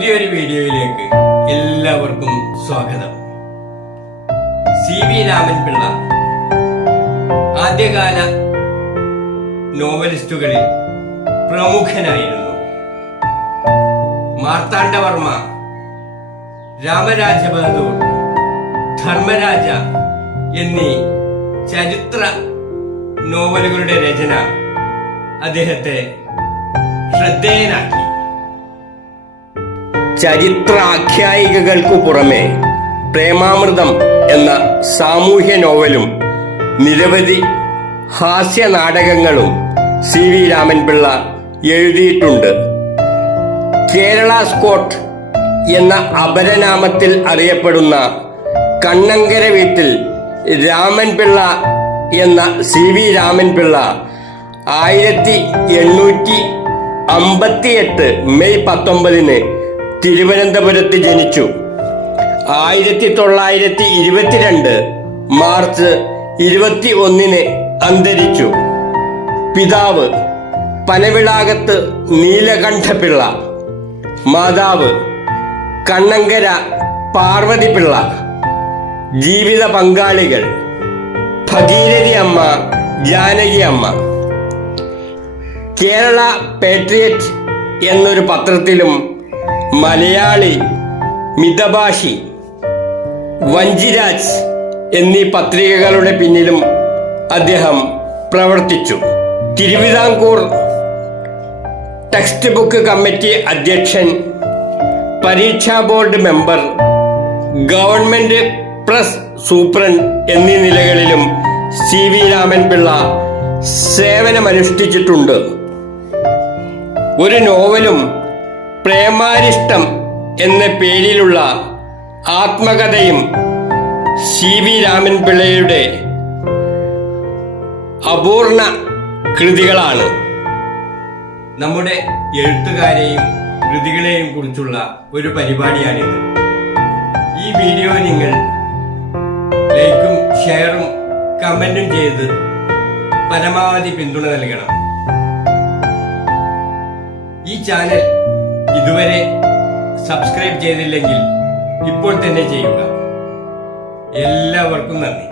പുതിയൊരു വീഡിയോയിലേക്ക് എല്ലാവർക്കും സ്വാഗതം. സി.വി. രാമൻപിള്ള ആദ്യകാല നോവലിസ്റ്റുകളിൽ പ്രമുഖനായിരുന്നു. മാർത്താണ്ഡവർമ്മ, രാമരാജ ബഹദൂർ, ധർമ്മരാജ എന്നീ ചരിത്ര നോവലുകളുടെ രചന അദ്ദേഹത്തെ ശ്രദ്ധേയനാക്കി. ചരിത്രാഖ്യായികകൾക്കു പുറമെ പ്രേമാമൃതം എന്ന സാമൂഹ്യ നോവലും നിരവധി ഹാസ്യ നാടകങ്ങളും സി.വി. രാമൻപിള്ള എഴുതിയിട്ടുണ്ട്. കേരള സ്കോട്ട് എന്ന അപരനാമത്തിൽ അറിയപ്പെടുന്ന കണ്ണങ്കര വീട്ടിൽ രാമൻപിള്ള എന്ന സി.വി. രാമൻപിള്ള 1858 മെയ് 19 തിരുവനന്തപുരത്ത് ജനിച്ചു. 1922 മാർച്ച് 21 അന്തരിച്ചു. പിതാവ് പനവിളാകത്ത് നീലകണ്ഠപിള്ള, മാതാവ് കണ്ണങ്കര പാർവതിപിള്ള. ജീവിത പങ്കാളികൾ ഭഗീരഥി അമ്മ, ജാനകി അമ്മ. കേരള പേട്രിയറ്റ് എന്നൊരു പത്രത്തിലും മലയാളി, മിതഭാഷി, വഞ്ചിരാജ് എന്നീ പത്രികകളുടെ പിന്നിലും അദ്ദേഹം പ്രവർത്തിച്ചു. തിരുവിതാംകൂർ ടെക്സ്റ്റ് ബുക്ക് കമ്മിറ്റി അധ്യക്ഷൻ, പരീക്ഷാ board member, government press superintendent എന്നീ നിലകളിലും സി.വി. രാമൻപിള്ള സേവനമനുഷ്ഠിച്ചിട്ടുണ്ട്. ഒരു നോവലും പ്രേമാരിഷ്ടം എന്ന പേരിലുള്ള ആത്മകഥയും സി.വി. രാമൻപിള്ളയുടെ അപൂർണ കൃതികളാണ്. നമ്മുടെ എഴുത്തുകാരെയും കൃതികളെയും കുറിച്ചുള്ള ഒരു പരിപാടിയാണിത്. ഈ വീഡിയോ നിങ്ങൾ ലൈക്കും ഷെയറും കമന്റും ചെയ്ത് പരമാവധി പിന്തുണ നൽകണം. ഈ ചാനൽ ഇതുവരെ സബ്സ്ക്രൈബ് ചെയ്തില്ലെങ്കിൽ ഇപ്പോൾ തന്നെ ചെയ്യുക. എല്ലാവർക്കും നന്ദി.